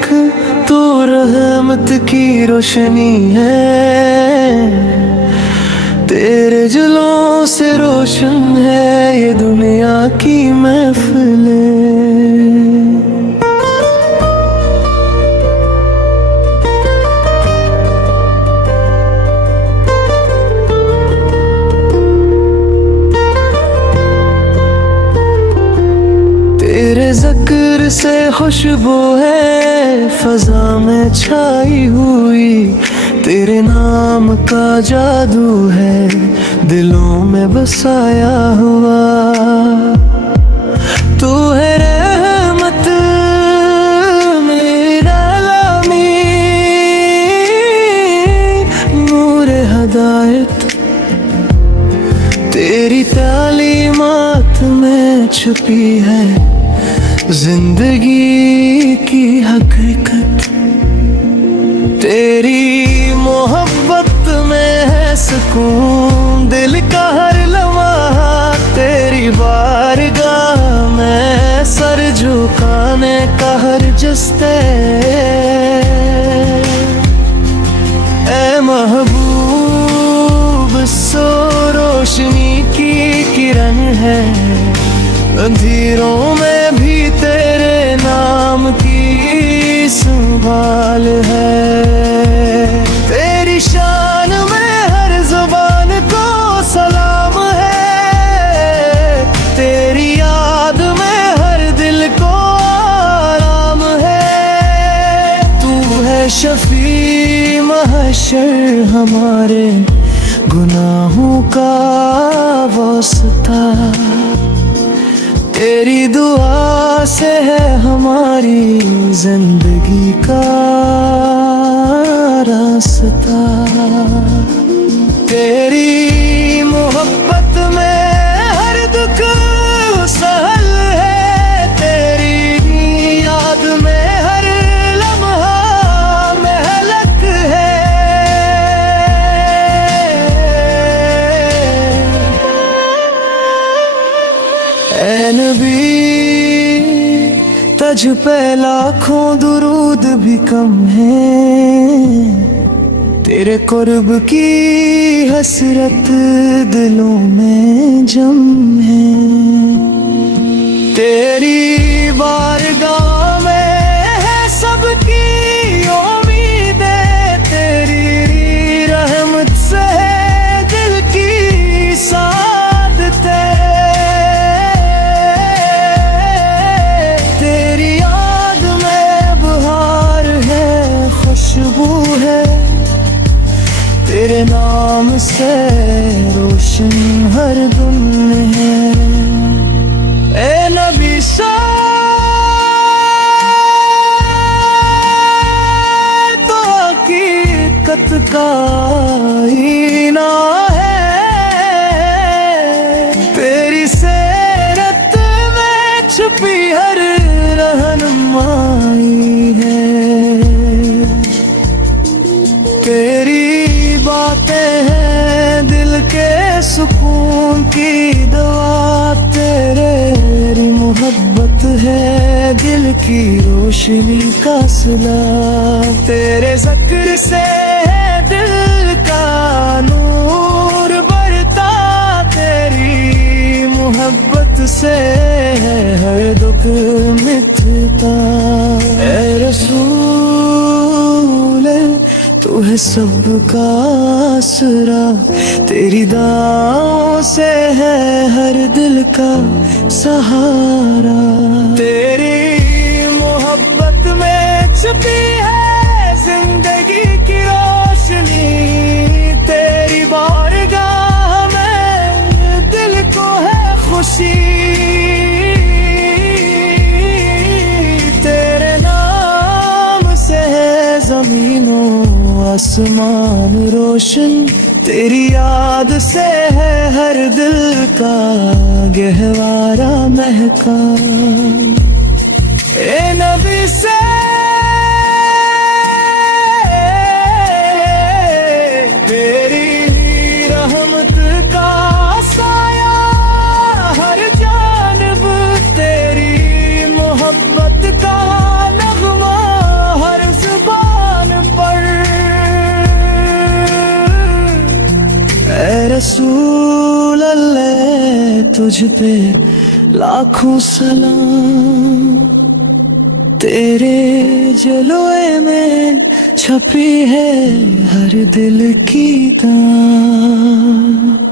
एक तू रहमत की रोशनी है, तेरे जुल्फों से रोशन है ये दुनिया की महफिलें। तेरे ज़िक्र से खुशबू है फ़ज़ा में छाई हुई, तेरे नाम का जादू है दिलों में बसाया हुआ। तू है रहमत मेरा लामी, नूर हिदायत तेरी तालीमात में छुपी है जिंदगी की हकीकत। तेरी मोहब्बत में है सुकून दिल का हर लम्हा, तेरी बारगाह में सर झुकाने का हर जस्ते। ऐ महबूब सो रोशनी की किरण है, अंधेरों में भी तेरे नाम की संभाल है। तेरी शान में हर जुबान को सलाम है, तेरी याद में हर दिल को आराम है। तू है शफी महशर हमारे गुनाहों का वास्ता, तेरी दुआ से है हमारी जिंदगी का रास्ता। तेरी मोहब्बत में हर दुख सहल है, तेरी याद में हर लम्हा महलक है। ऐ नबी तुझ पे लाखों दुरूद भी कम है, तेरे कुर्ब की हसरत दिलों में जम है। तेरी बारगाह में है सबकी उम्मीदें, तेरी रहमत से है दिल की सादतें। तेरी याद में बहार है खुशबू है, तेरे नाम से रोशन हर दिन है। ए नबी तो हकीकत का आईना है, तेरी सीरत में छुपी हर रहनुमाई है। तेरी बातें हैं दिल के सुकून की दवा, तेरी मोहब्बत है दिल की रोशनी का सिला। तेरे ज़िक्र से है दिल का नूर बढ़ता, तेरी मोहब्बत से है हर दुख मिटता। ऐ रसूल तू है सबका आसरा, तेरी दाओं से है हर दिल का सहारा। तेरी मोहब्बत में छुपी है जिंदगी की रोशनी, तेरी बारगाह में दिल को है खुशी। तेरे नाम से है ज़मीनों आसमान रोशन, तेरी याद से है हर दिल का गहवारा महका। ए नबी से तेरी रहमत का साया हर जानिब, तेरी मोहब्बत का नगमा रसूल अल्लाह तुझ पे लाखों सलाम। तेरे जलवे में छपी है हर दिल की तान।